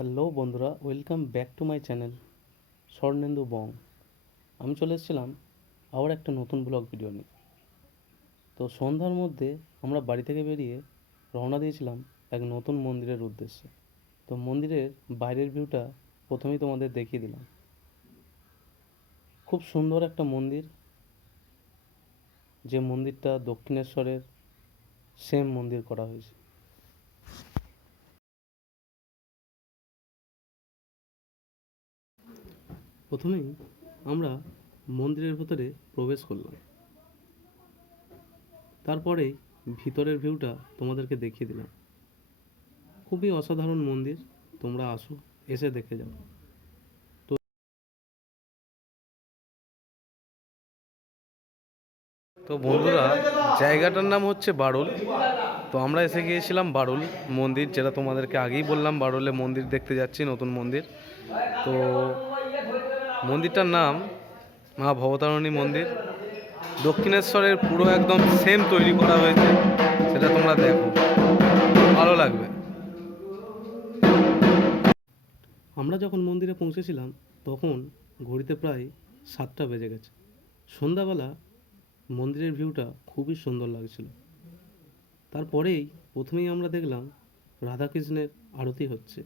Hello বন্ধুরা, welcome back to my channel Swarnendu Bong. আমি চলে এসেছিলাম আবার একটা নতুন ব্লগ ভিডিও নিয়ে। তো সন্ধ্যার মধ্যে আমরা বাড়ি থেকে বেরিয়ে রওনা দিয়েছিলাম এক নতুন মন্দিরের উদ্দেশ্যে। তো মন্দিরের বাইরের ভিউটা প্রথমেই তোমাদের দেখিয়ে দিলাম। খুব সুন্দর একটা মন্দির, যে মন্দিরটা দক্ষিণেশ্বরের সেম মন্দির করা হয়েছে। প্রথমেই আমরা মন্দিরের ভেতরে প্রবেশ করলাম, তারপরেই ভিতরের ভিউটা তোমাদেরকে দেখিয়ে দিলাম। খুবই অসাধারণ মন্দির, তোমরা আসো, এসে দেখে যাও। তো বন্ধুরা, জায়গাটার নাম হচ্ছে বারুল। তো আমরা এসে গিয়েছিলাম বারুল মন্দির, যেটা তোমাদেরকে আগেই বললাম, বারুলে মন্দির দেখতে যাচ্ছি, নতুন মন্দির। তো মন্দিরটার নাম মা ভবতারিণী মন্দির। দক্ষিণেশ্বরের পুরো একদম সেম তৈরি করা হয়েছে, সেটা তোমরা দেখো, ভালো লাগবে। আমরা যখন মন্দিরে পৌঁছেছিলাম তখন ঘড়িতে প্রায় 7টা বেজে গেছে। সন্ধ্যাবেলা মন্দিরের ভিউটা খুবই সুন্দর লাগছিল। তারপরেই প্রথমেই আমরা দেখলাম রাধাকৃষ্ণের আরতি হচ্ছে।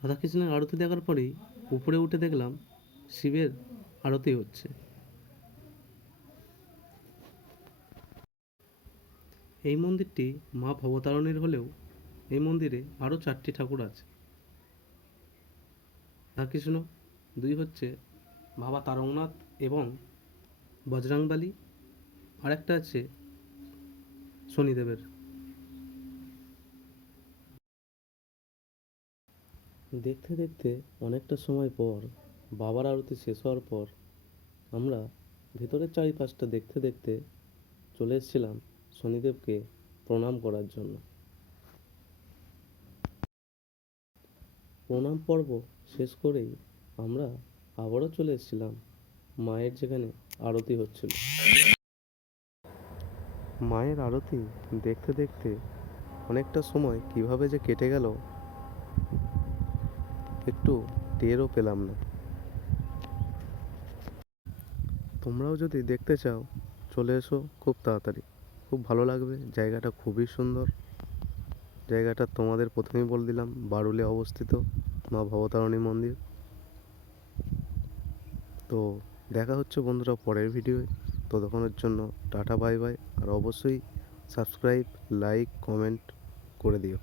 রাধাকৃষ্ণের আরতি দেখার পরেই উপরে উঠে দেখলাম শিবের আরতি হচ্ছে। এই মন্দিরটি মা ভবতারিণীর হলেও এই মন্দিরে আরও 4টি ঠাকুর আছে। রাধাকৃষ্ণ, দুই হচ্ছে বাবা তারকনাথ এবং বজরংবলী, আর একটা আছে শনিদেবের। দেখতে দেখতে অনেকটা সময় পর বাবার আরতি শেষ হওয়ার পর আমরা ভেতরের চারিপাশটা দেখতে দেখতে চলে এসেছিলাম শনিদেবকে প্রণাম করার জন্য। প্রণাম পর্ব শেষ করেই আমরা আবারও চলে এসেছিলাম মায়ের যেখানে আরতি হচ্ছিল। মায়ের আরতি দেখতে দেখতে অনেকটা সময় কিভাবে যে কেটে গেল একটু টেরও পেলাম না। তোমরাও যদি দেখতে চাও চলে এসো খুব তাড়াতাড়ি, খুব ভালো লাগবে। জায়গাটা খুবই সুন্দর। জায়গাটা তোমাদের প্রথমেই বলে দিলাম, বারুলে অবস্থিত মা ভবতারিণী মন্দির। তো দেখা হচ্ছে বন্ধুরা পরের ভিডিওয়ে। ততক্ষণের জন্য টাটা, বাই বাই। আর অবশ্যই সাবস্ক্রাইব, লাইক, কমেন্ট করে দিও।